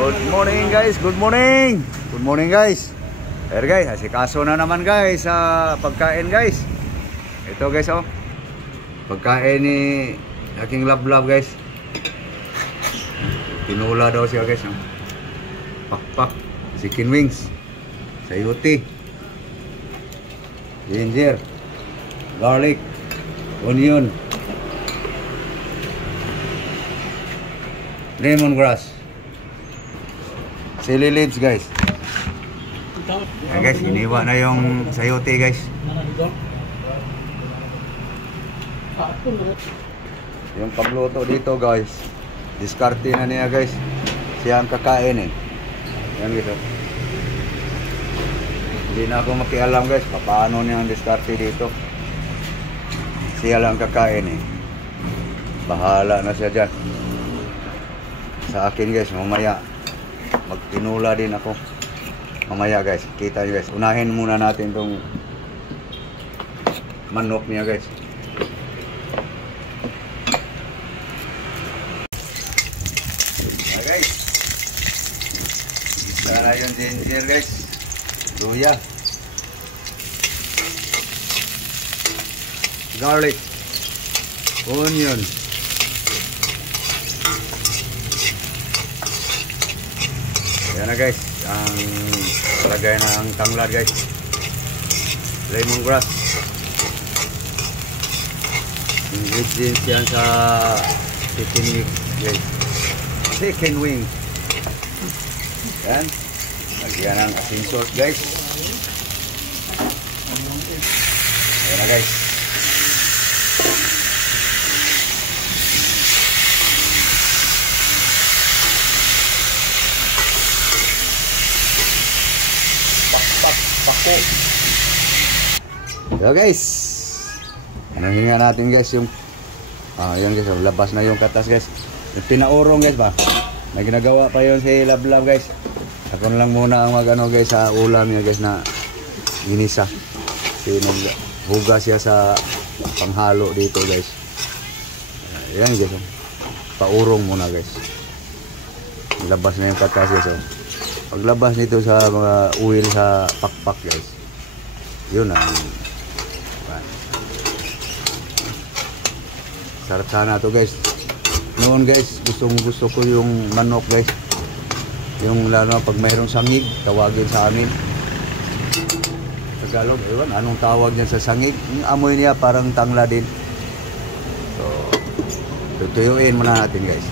Good morning guys, good morning. Good morning guys. Ayan guys, asikaso na naman guys sa pagkain guys. Ito guys oh. Pagkain ni aking love guys. Tinula daw siya guys. Pakpak, chicken wings, sayuti, ginger, garlic, onion, lemongrass, chili leaves guys. Ayan guys, iniwa na yung sayote guys. Yung pagluto dito guys, diskarte na niya guys. Siya ang kakain eh. Yan guys. Hindi na ako makialam guys paano niya ang diskarte dito. Siya lang kakain eh. Bahala na siya dyan. Sa akin guys, mamaya magtinula din ako. Mamaya guys, kita nyo guys. Unahin muna natin tong manok niya guys. Okay guys. Isa na yung ginger guys. Luya. Garlic. Onion. Ayan na guys, ang palagay ng tanglad guys. Lemongrass. Ingredients yan sa chicken wing guys. Chicken wing. Ayan. Lagyan ng asin sauce guys. Ayan na guys. Pako. So guys, hinga natin guys yung yan guys, labas na yung katas guys. Yung pinaurong guys ba, may ginagawa pa yun si Love guys. Ako lang muna ang magano guys sa ulam niya guys na ginisa. Kasi naghugas siya sa panghalo dito guys. Yan guys, paurong muna guys. Labas na yung katas guys. Paglabas nito sa mga oil sa pakpak guys, yun ang sarap sana to guys. Noon guys, gusto ko yung manok guys, yung lalo pag mayroong sangig, tawagin sa amin Tagalog, ewan anong tawag niya sa sangig, yung amoy niya parang tangla din. So tutuyuin muna natin guys.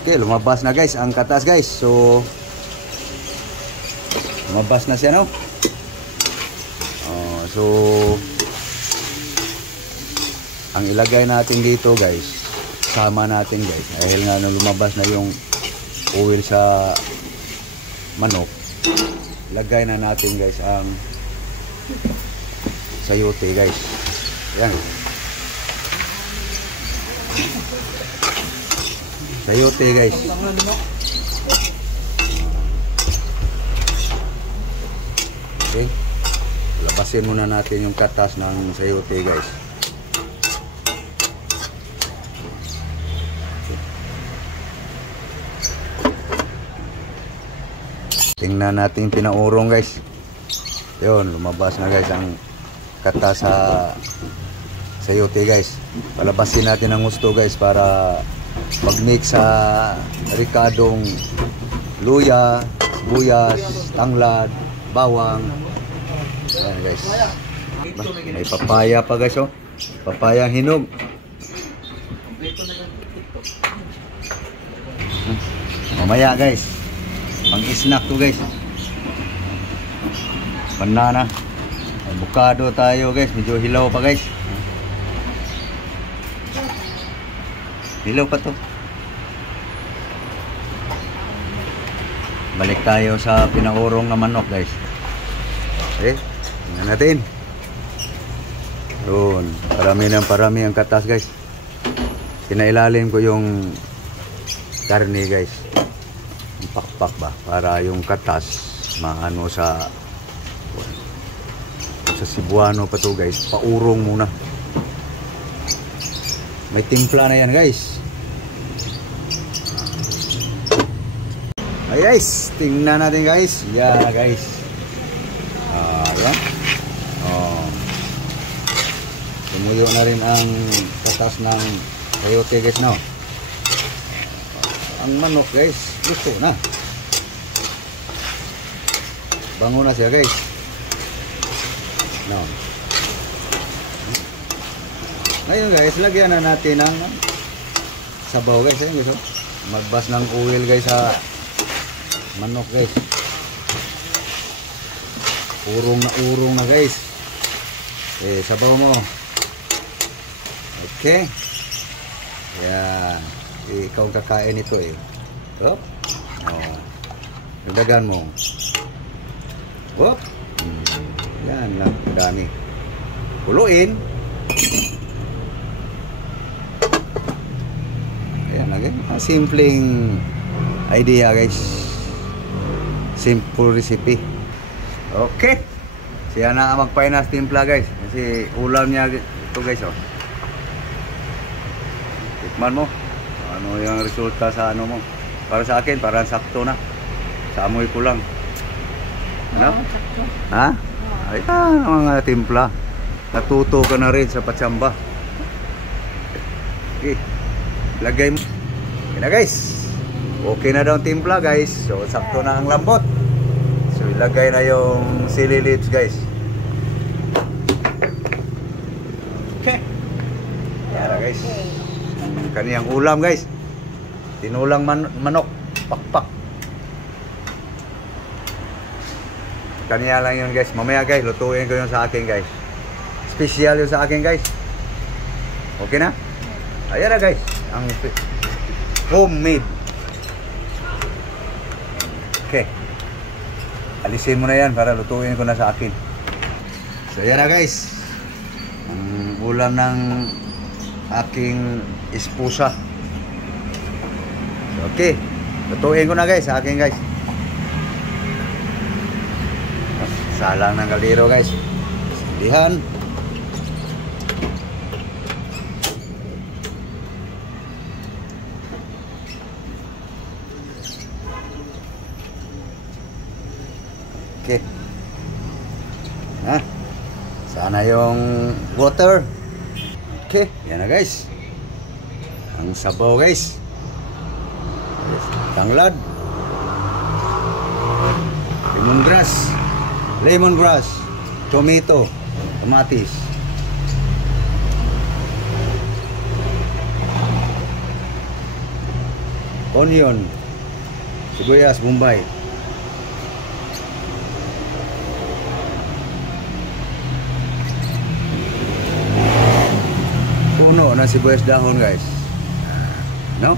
Okay, lumabas na guys ang katas guys. So lumabas na siya no. So ang ilagay natin dito guys, sama natin guys, dahil nga nung lumabas na yung oil sa manok, ilagay na natin guys ang sayote guys. Yan, sayote guys. Okay, labasin muna natin yung katas ng sayote guys. Tingnan natin pinaurong guys. Yun, lumabas na guys ang katas sa sayote guys. Palabasin natin ang gusto guys para pag-mix sa ricadong luya, sibuyas, tanglad, bawang. Ayan guys. May papaya pa guys oh. Papaya hinog. Mamaya guys, pang snack to guys. Banana. Avocado tayo guys. Medyo hilaw pa guys. Hilaw pa to. Balik tayo sa pinaurong na manok guys. Okay, tingnan natin. Yun, parami ang katas guys. Pinailalim ko yung karne guys. Pakpak ba para yung katas maano sa Cebuano pa to guys. Paurong muna. May timpla na yan guys. Ay guys, tingnan natin guys. Yeah guys. Diba? Oh. Tumuyo na rin ang katas ng sayote guys, no? Ang manok guys, gusto na. Bango na siya guys. No. Ngayon guys, lagyan na natin ng sabaw guys. Ayun guys, oh. Magbas ng oil guys sa manok guys. Urong na guys. Sabaw mo. Okay. Yan. Ikaw kakain ito eh. So, dagdagan mo. Oh. Yan lang, dami. Kuluin. Ayan lagi. Simpleng idea guys. Simple recipe. Okay. Siya na magpainas timpla guys. Kasi ulam niya ito guys, oh. Tikman mo. Ano yung resulta sa ano mo. Para sa akin, parang sakto na. Sa amoy ko lang. Ano? Sakto. Ha? Ay, mga timpla. Natuto ka na rin sa patsamba. Okay. Lagay mo. Okay na guys. Okay na daw timpla guys. So, sakto na ang lambot. So, ilagay na yung chili leaves guys. Okay. Yan na guys. Kaniyang ulam guys. Tinulang manok. Pakpak. Kaniya lang yun guys. Mamaya guys, lutuin ko yun sa akin guys. Special yun sa akin guys. Okay na? Ayan na guys. Ang homemade. Okay. Alisin mo na yan para lutuin ko na sa akin. So ayan na guys. Ang ulam ng aking esposa. So, okay. Lutuin ko na guys sa akin guys. Salang ng kaldero guys. Sindihan. Okay. Sana yung water. Okay, yan na guys. Ang sabaw guys. Tanglad. Lemongrass, tomato, kamatis. Onion, sibuyas, bombay. Puno na sibuyas dahon guys. No?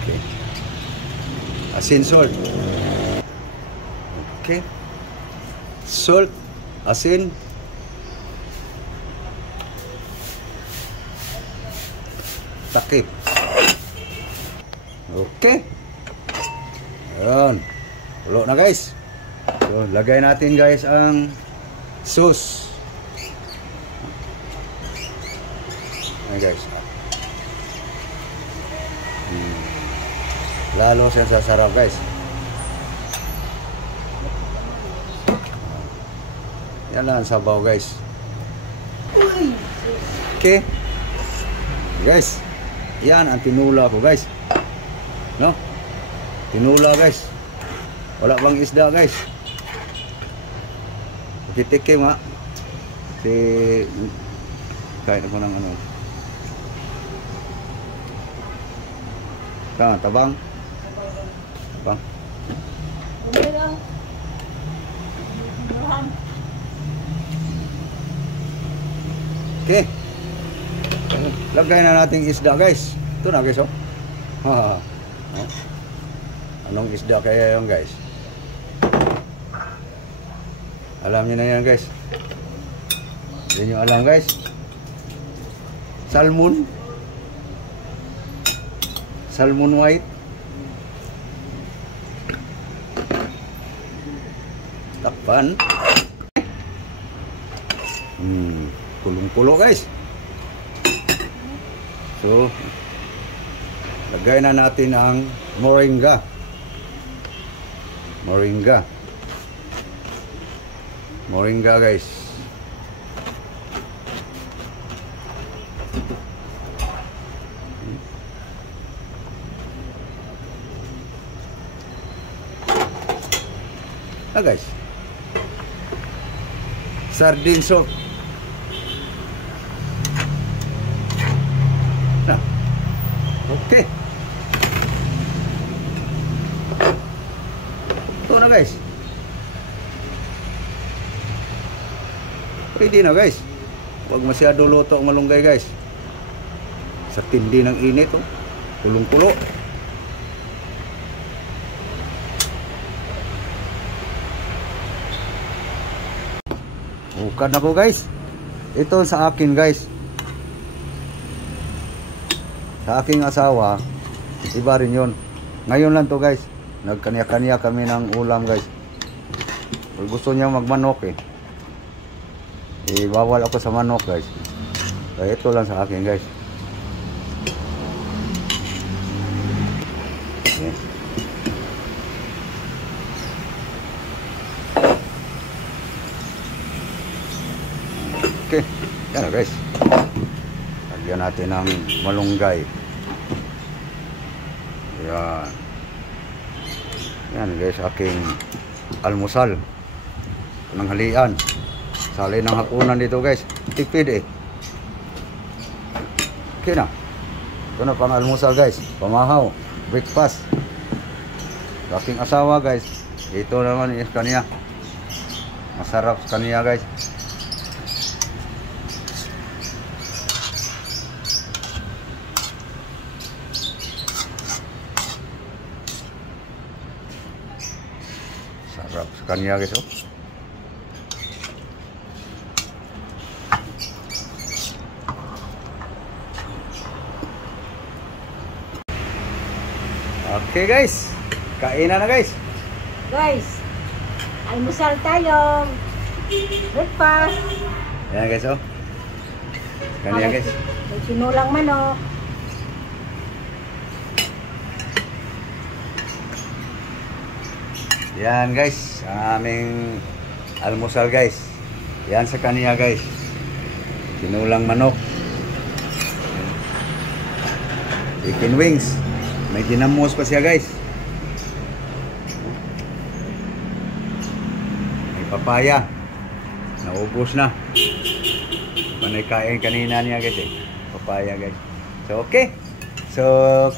Okay. Asin, salt. Okay. Salt, asin. Takip. Okay. Ayan. Ulo na guys. So, lagay natin guys ang sauce. Ayan guys. Lalo siya sasarap guys. Yan lang ang sabaw guys. Okay. Guys. Yan ang tinula ko guys. No? Tinula guys. Wala bang isda guys. Titikim ha. Kain ako ng ano. Tabang. Tabang. Okay. Lagay na natin isda guys. Ito na guys, oh. Anong isda kaya yan guys? Alam niyo na yan guys. Hindi niyo alam guys. Salmon. Salmon white. Takpan. Kulong-kulo guys. So, lagay na natin ang moringa. Moringa. Moringa guys. Guys, sardine soup. Nah, okay. Ito na guys. Pwede na guys. Huwag masyado luto ang malunggay guys. Sa tindi ng init, oh. Kulong-kulo. Bukan ako guys. Ito sa akin guys. Sa aking asawa, iba rin yun. Ngayon lang to guys. Nagkanya-kanya kami ng ulam guys. Gusto niya magmanok bawal ako sa manok guys. Kaya ito lang sa akin guys. Okay, yan na guys. Lagyan natin ng malunggay. Yan. Yan guys, aking almusal. Pananghalian. Sali ng hapunan dito guys. Tipid Okay na. Ito na pang almusal guys. Pamahaw. Breakfast. Aking asawa guys. Ito naman is kaniya. Masarap kaniya guys. Sarap sa kanya guys, oh. Okay guys, kainan na guys. Guys, almusal tayo. Breakfast. Yan guys, oh. Kanya guys. May sinulang manok. Yan guys, ang aming almusal guys. Yan sa kanya guys. Sinulang manok. Chicken wings. May ginamos pa siya guys. May papaya. Naubos na. Panay kain kanina niya guys Papaya guys. So okay. So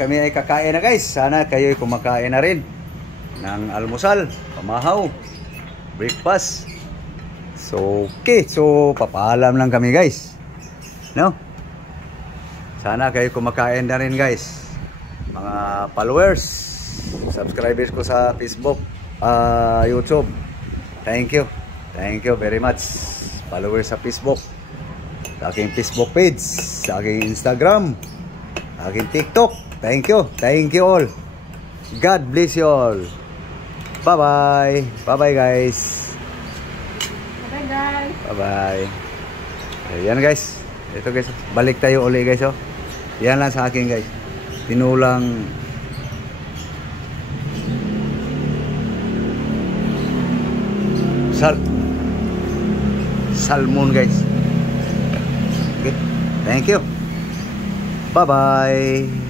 kami ay kakain na guys. Sana kayo ay kumakain na rin ng almusal, pamahaw, breakfast. So okay, so papaalam lang kami guys, no? Sana kayo kumakain na rin guys, mga followers, subscribers ko sa Facebook, YouTube. Thank you very much, followers sa Facebook, sa aking Facebook page, sa aking Instagram, sa aking TikTok. Thank you all. God bless you all. Bye-bye. Bye-bye guys. Bye guys. Bye-bye. Ayan guys. Ito guys. Balik tayo uli guys. Oh. Yan lang sa akin guys. Tinulang salmon guys. Okay. Thank you. Bye-bye.